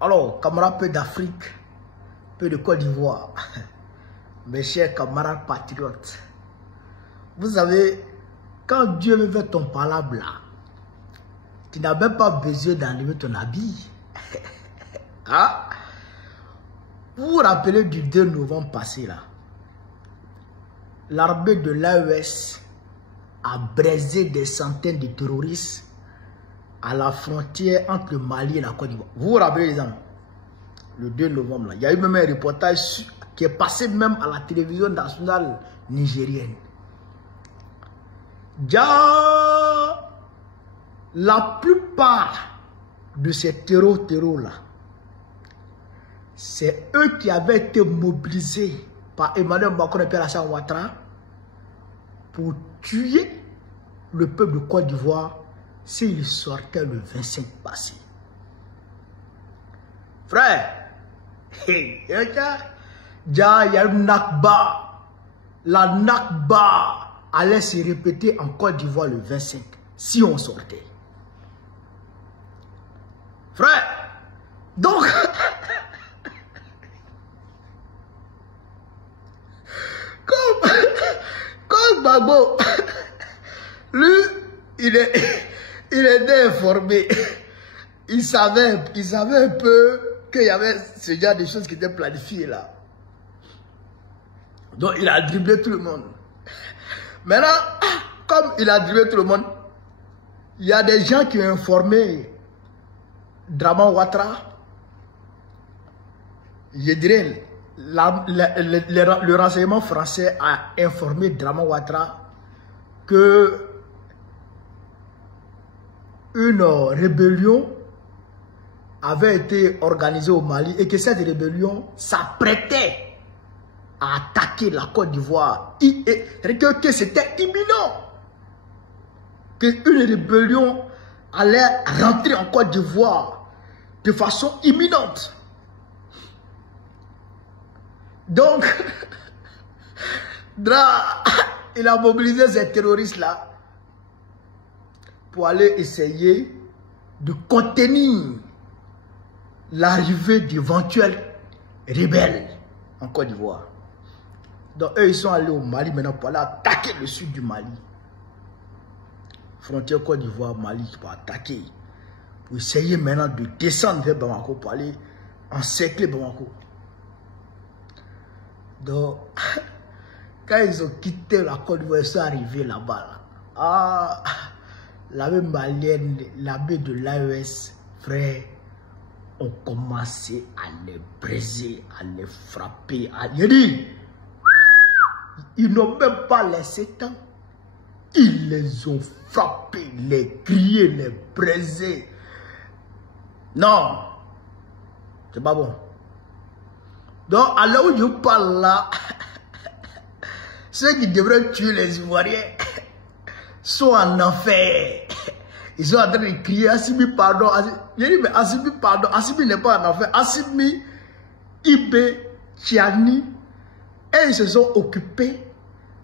Alors, camarades peu d'Afrique, peu de Côte d'Ivoire, mes chers camarades patriotes, vous savez, quand Dieu me fait ton palabre là, tu n'as même pas besoin d'enlever ton habit. Hein? Vous vous rappelez du 2 novembre passé là, l'armée de l'AES a braisé des centaines de terroristes à la frontière entre le Mali et la Côte d'Ivoire. Vous vous rappelez les amis? Le 2 novembre là, il y a eu même un reportage qui est passé même à la télévision nationale nigérienne. Déjà, la plupart de ces terreaux là, c'est eux qui avaient été mobilisés par Emmanuel Macron et Pierre Alassane Ouattara pour tuer le peuple de Côte d'Ivoire s'il sortait le 25 passé. Frère, il y a une Nakba. La Nakba allait se répéter en Côte d'Ivoire le 25 si on sortait. Frère, donc comme Gbagbo, lui, il était informé. Il savait un peu qu'il y avait ce genre de choses qui étaient planifiées là. Donc il a dribblé tout le monde. Maintenant, comme il a dribblé tout le monde, il y a des gens qui ont informé Draman Ouattara. Je dirais, le renseignement français a informé Draman Ouattara que une rébellion avait été organisée au Mali et que cette rébellion s'apprêtait à attaquer la Côte d'Ivoire. Que c'était imminent qu'une rébellion allait rentrer en Côte d'Ivoire de façon imminente. Donc, il a mobilisé ces terroristes-là pour aller essayer de contenir l'arrivée d'éventuels rebelles en Côte d'Ivoire. Donc, eux, ils sont allés au Mali maintenant pour aller attaquer le sud du Mali. Frontière Côte d'Ivoire, Mali, pour attaquer. Pour essayer maintenant de descendre vers Bamako pour aller encercler Bamako. Donc, quand ils ont quitté la Côte d'Ivoire, ils sont arrivés là-bas. Là. Ah, l'armée malienne, l'armée de l'AES, frère, ont commencé à les briser, à les frapper. Ils n'ont même pas laissé temps. Ils les ont frappés, les grillés, les brisés. Non, c'est pas bon. Donc, à l'heure où je parle là, ceux qui devraient tuer les Ivoiriens sont en enfer. Ils sont en train de crier Assimi, pardon. Je dis, mais Assimi, pardon. Assimi n'est pas en enfer. Assimi, Ibé, Tchani, et ils se sont occupés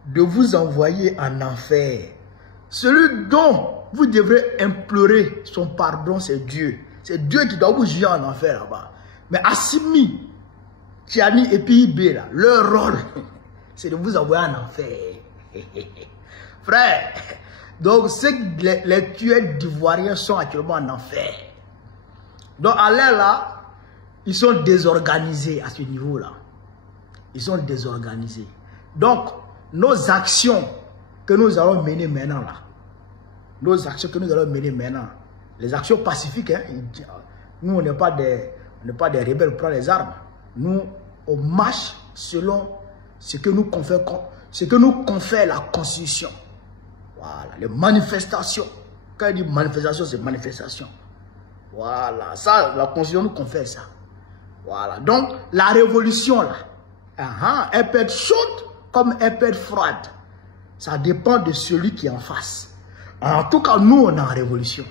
de vous envoyer en enfer. Celui dont vous devrez implorer son pardon, c'est Dieu. C'est Dieu qui doit vous juger en enfer là-bas. Mais Assimi, Tchani et puis Ibé, là, leur rôle, c'est de vous envoyer en enfer. Frère, donc les tueurs d'Ivoiriens sont actuellement en enfer. Donc à l'air là, ils sont désorganisés à ce niveau-là. Ils sont désorganisés. Donc, nos actions que nous allons mener maintenant là, nos actions que nous allons mener maintenant, les actions pacifiques, hein, nous on n'est pas des rebelles pour prendre les armes. Nous, on marche selon ce que nous confère la Constitution. Voilà, les manifestations. Quand il dit manifestation, c'est manifestation. Voilà, ça, la Constitution nous confère ça. Voilà, donc la révolution là, elle peut être chaude comme elle peut être froide. Ça dépend de celui qui est en face. En tout cas, nous, on est en révolution.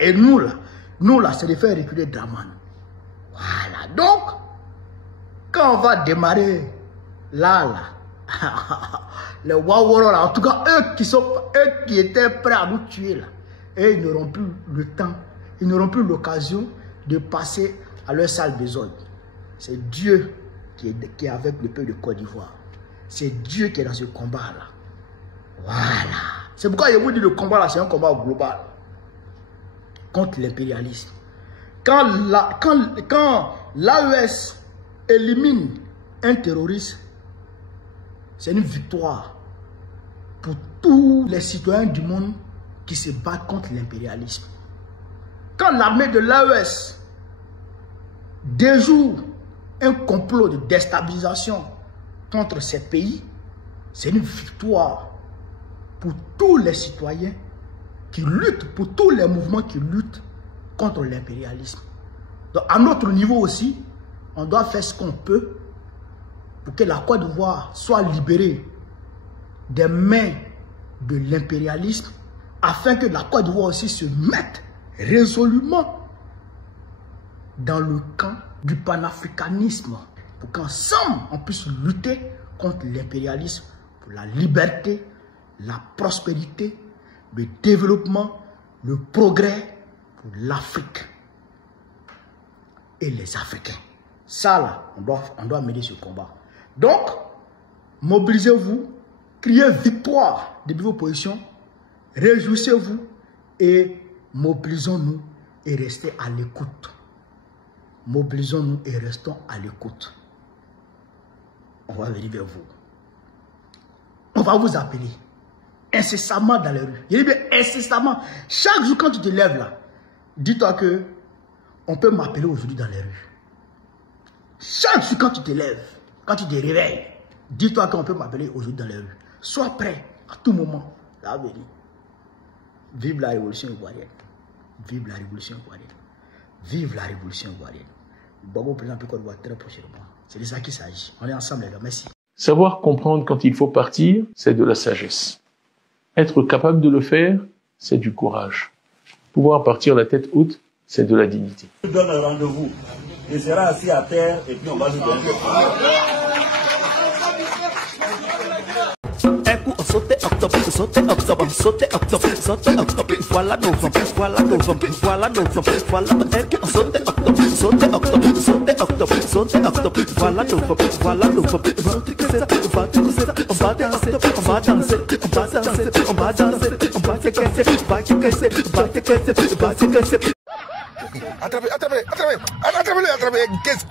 Et nous là, c'est de faire reculer Draman. Voilà, donc, quand on va démarrer là, les Waworo là, en tout cas, eux qui étaient prêts à nous tuer là, et ils n'auront plus le temps, ils n'auront plus l'occasion de passer à leur sale besogne. C'est Dieu qui est avec le peuple de Côte d'Ivoire. C'est Dieu qui est dans ce combat-là. Voilà. C'est pourquoi je vous dis le combat là, c'est un combat global contre l'impérialisme. Quand l'AES élimine un terroriste, c'est une victoire pour tous les citoyens du monde qui se battent contre l'impérialisme. Quand l'armée de l'AES déjoue un complot de déstabilisation contre ces pays, c'est une victoire pour tous les citoyens qui luttent, pour tous les mouvements qui luttent contre l'impérialisme. Donc à notre niveau aussi, on doit faire ce qu'on peut pour que la Côte d'Ivoire soit libérée des mains de l'impérialisme, afin que la Côte d'Ivoire aussi se mette résolument dans le camp du panafricanisme, pour qu'ensemble on puisse lutter contre l'impérialisme pour la liberté, la prospérité, le développement, le progrès pour l'Afrique et les Africains. Ça là, on doit mener ce combat. Donc, mobilisez-vous, criez victoire depuis vos positions, réjouissez-vous et mobilisons-nous et restez à l'écoute. Mobilisons-nous et restons à l'écoute. On va venir vers vous. On va vous appeler incessamment dans les rues. Je dis bien incessamment. Chaque jour quand tu te lèves là, dis-toi que on peut m'appeler aujourd'hui dans les rues. Chaque jour quand tu te lèves, quand tu te réveilles, dis-toi qu'on peut m'appeler aujourd'hui dans les rues. Sois prêt à tout moment. Ça va venir. Vive la révolution ivoirienne. Vive la révolution ivoirienne. Vive la révolution ivoirienne. Bon, président Côte d'Ivoire très prochainement. C'est de ça qu'il s'agit. On est ensemble les gars. Merci. Savoir comprendre quand il faut partir, c'est de la sagesse. Être capable de le faire, c'est du courage. Pouvoir partir la tête haute, c'est de la dignité. Je donne un rendez-vous. Il sera assis à terre et puis on va se donner. Sauter octobre, sauter octobre, sauter octobre, sauter octobre, voilà novembre, voilà novembre, voilà novembre, voilà sauter octobre, sauter octobre, sauter octobre, sauter octobre, voilà novembre, voilà novembre, on va danser, on va danser, on va danser, on va danser, on va se casser, on va se casser, on va se casser, on va se casser. Attrapez, qu'est-ce